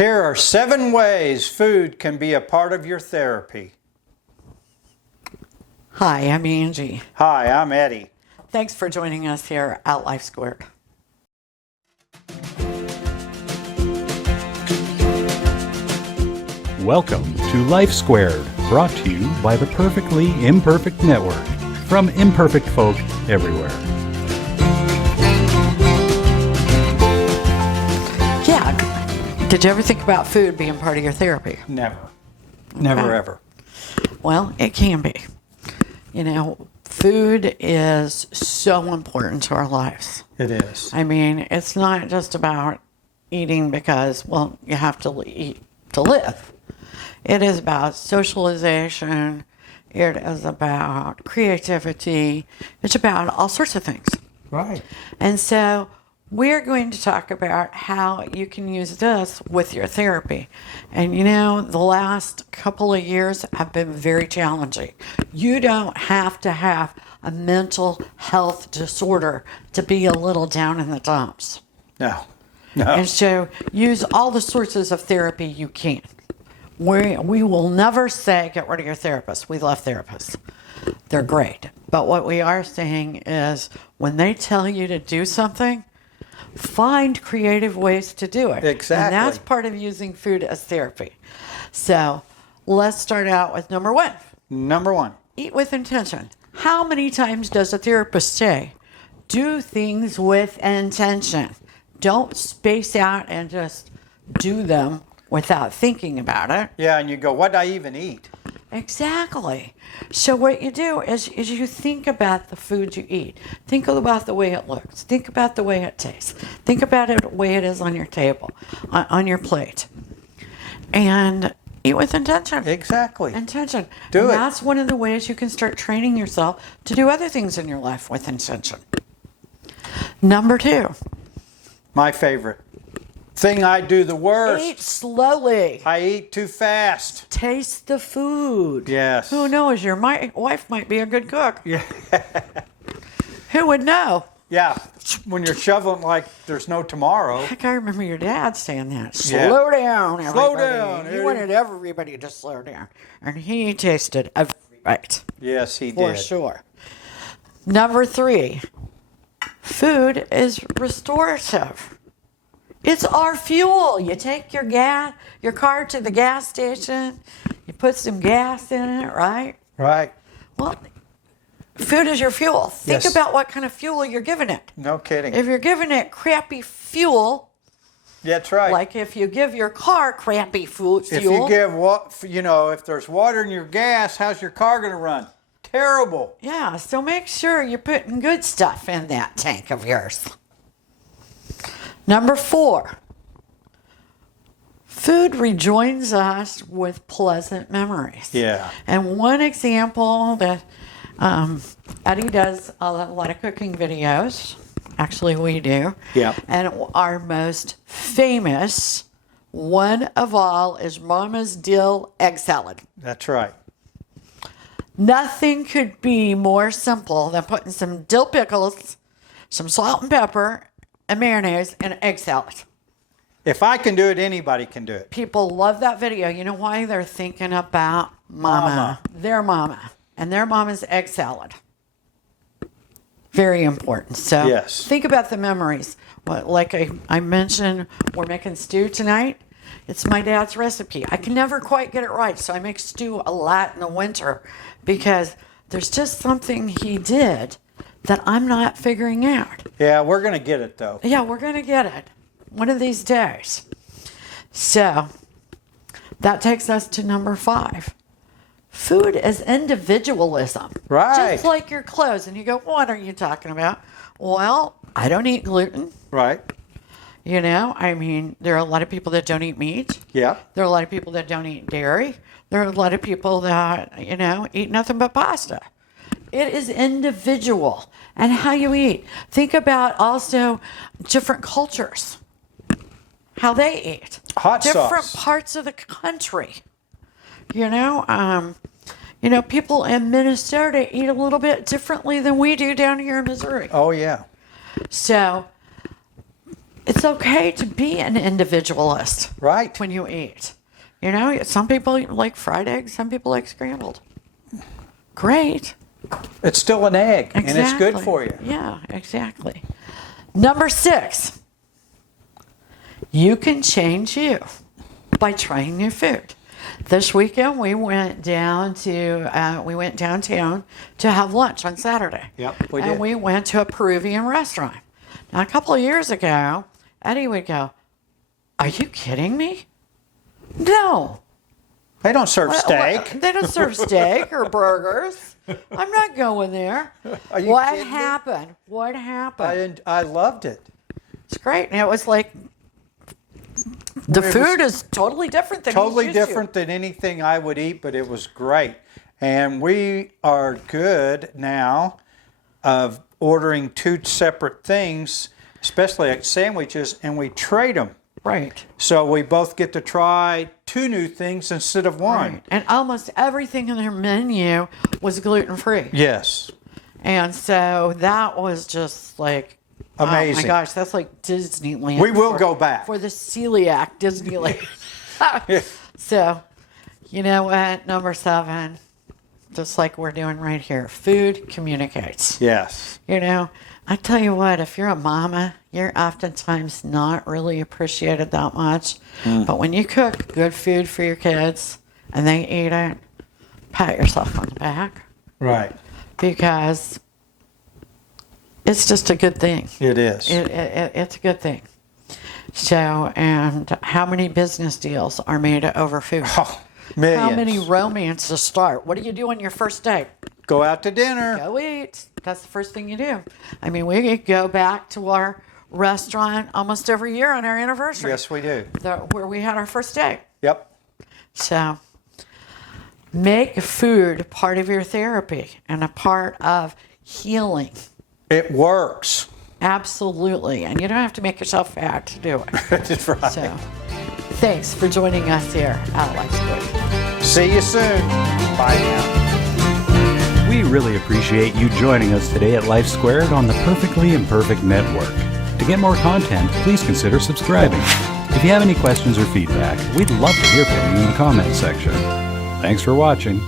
Here are 7 ways food can be a part of your therapy. Hi, I'm Angie. Hi, I'm Eddie. Thanks for joining us here at Life Squared. Welcome to Life Squared, brought to you by the Perfectly Imperfect Network, from imperfect folk everywhere. Yeah, did you ever think about food being part of your therapy? Never. Never Okay. ever. Well, it can be. You know, food is so important to our lives. It is. I mean, it's not just about eating because, well, you have to eat to live. It is about socialization. It is about creativity. It's about all sorts of things. Right. And so we're going to talk about how you can use this with your therapy. And you know, the last couple of years have been very challenging. You don't have to have a mental health disorder to be a little down in the dumps. No. No. And so use all the sources of therapy you can. We will never say get rid of your therapist. We love therapists. They're great. But what we are saying is when they tell you to do something, find creative ways to do it. Exactly. And that's part of using food as therapy. So let's start out with number 1. Number 1. Eat with intention. How many times does a therapist say, do things with intention? Don't space out and just do them without thinking about it. Yeah, and you go, what did I even eat? Exactly. So what you do is you think about the food you eat. Think about the way it looks. Think about the way it tastes. Think about it the way it is on your table, on your plate. And eat with intention. Exactly. Intention. Do and it. That's one of the ways you can start training yourself to do other things in your life with intention. Number 2. My favorite. Thing I do the worst. Eat slowly. I eat too fast. Taste the food. Yes. Who knows? Your wife might be a good cook. Yeah. Who would know? Yeah. When you're shoveling like there's no tomorrow. Heck, I remember your dad saying that. Yeah. Slow down, everybody. Slow down, He Eddie. wanted everybody to slow down. And he tasted every bite. Yes, he For did. sure. Number 3. Food is restorative. It's our fuel. You take your car to the gas station, you put some gas in it, right? Right. Well, food is your fuel. Think Yes. about what kind of fuel you're giving it. No kidding. If you're giving it crappy fuel, That's right. like if you give your car crappy fuel, if you give if there's water in your gas, how's your car going to run? Terrible. yeah, so make sure you're putting good stuff in that tank of yours. Number 4, food rejoins us with pleasant memories. Yeah. And one example that Eddie does a lot of cooking videos. Actually, we do. Yeah. And our most famous one of all is Mama's dill egg salad. That's right. Nothing could be more simple than putting some dill pickles, some salt and pepper, and mayonnaise in an egg salad. If I can do it, anybody can do it. People love that video. You know why? They're thinking about mama. Their mama. And their mama's egg salad. Very important. So Yes. think about the memories. Like I mentioned, we're making stew tonight. It's my dad's recipe. I can never quite get it right, so I make stew a lot in the winter because there's just something he did that I'm not figuring out. Yeah, we're going to get it, though. Yeah, we're going to get it one of these days. So that takes us to number 5. Food is individualism. Right. Just like your clothes. And you go, what are you talking about? Well, I don't eat gluten. Right. You know, I mean, there are a lot of people that don't eat meat. Yeah. There are a lot of people that don't eat dairy. There are a lot of people that, eat nothing but pasta. It is individual and how you eat. Think about also different cultures, how they eat. Hot different sauce. parts of the country. People in Minnesota eat a little bit differently than we do down here in Missouri. Oh, yeah. So it's okay to be an individualist Right. when you eat. You know, some people like fried eggs, some people like scrambled. Great. It's still an egg, Exactly. and it's good for you. Yeah, exactly. Number 6, you can change you by trying new food. This weekend we went downtown to have lunch on Saturday. Yep, we and did. we went to a Peruvian restaurant. Now, a couple of years ago, Eddie would go, "Are you kidding me? No. They don't serve steak. They don't serve steak or burgers. I'm not going there." Are you What kidding me? happened? What happened? I loved it. It's great. And it was like, the It food is totally different than Totally he's used to. different than anything I would eat, but it was great. And we are good now of ordering 2 separate things, especially like sandwiches, and we trade them. Right. So we both get to try 2 new things instead of 1. Right. And almost everything in their menu was gluten-free. Yes. And so that was just like, oh my Amazing. gosh, that's like Disneyland. We will go back. For the celiac Disneyland. So, you know what? Number 7, just like we're doing right here, food communicates. Yes. You know, I tell you what, if you're a mama, you're oftentimes not really appreciated that much. But when you cook good food for your kids and they eat it, pat yourself on the back, Right. because it's just a good thing. It is. It's a good thing. So, and how many business deals are made over food? Oh, millions. How many romances start? What do you do on your first date? Go out to dinner. Go eat. That's the first thing you do. I mean, we go back to our restaurant almost every year on our anniversary. Yes, we do. Where we had our first date. Yep. So, make food part of your therapy and a part of healing. It works. Absolutely. And you don't have to make yourself fat to do it. That's right. So, thanks for joining us here at Life Squared. See you soon. Bye now. We really appreciate you joining us today at Life Squared on the Perfectly Imperfect Network. To get more content, please consider subscribing. If you have any questions or feedback, we'd love to hear from you in the comments section. Thanks for watching.